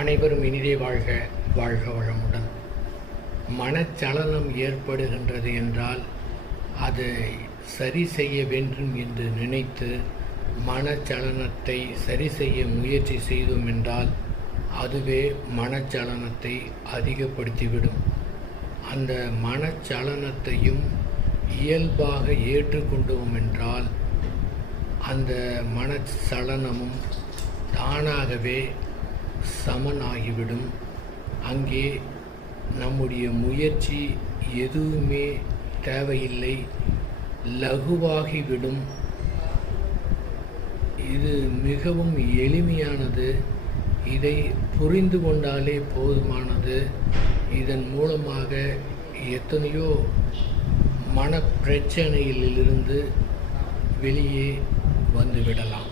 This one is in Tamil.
அனைவரும் இனிதே வாழ்க, வாழ்க வளமுடன். மனச்சலனம் ஏற்படுகின்றது என்றால் அதை சரி செய்ய வேண்டும் என்று நினைத்து மனச்சலனத்தை சரி செய்ய முயற்சி செய்தோம் என்றால் அதுவே மனச்சலனத்தை அதிகப்படுத்திவிடும். அந்த மனச்சலனத்தையும் இயல்பாக ஏற்றுக்கொண்டோம் என்றால் அந்த மனச்சலனமும் தானாகவே சமனாகிவிடும். அங்கே நம்முடைய முயற்சி எதுவுமே தேவையில்லை, லகுவாகிவிடும். இது மிகவும் எளிமையானது. இதை புரிந்து கொண்டாலே போதுமானது. இதன் மூலமாக எத்தனையோ மனப்பிரச்சனையிலிருந்து வெளியே வந்துவிடலாம்.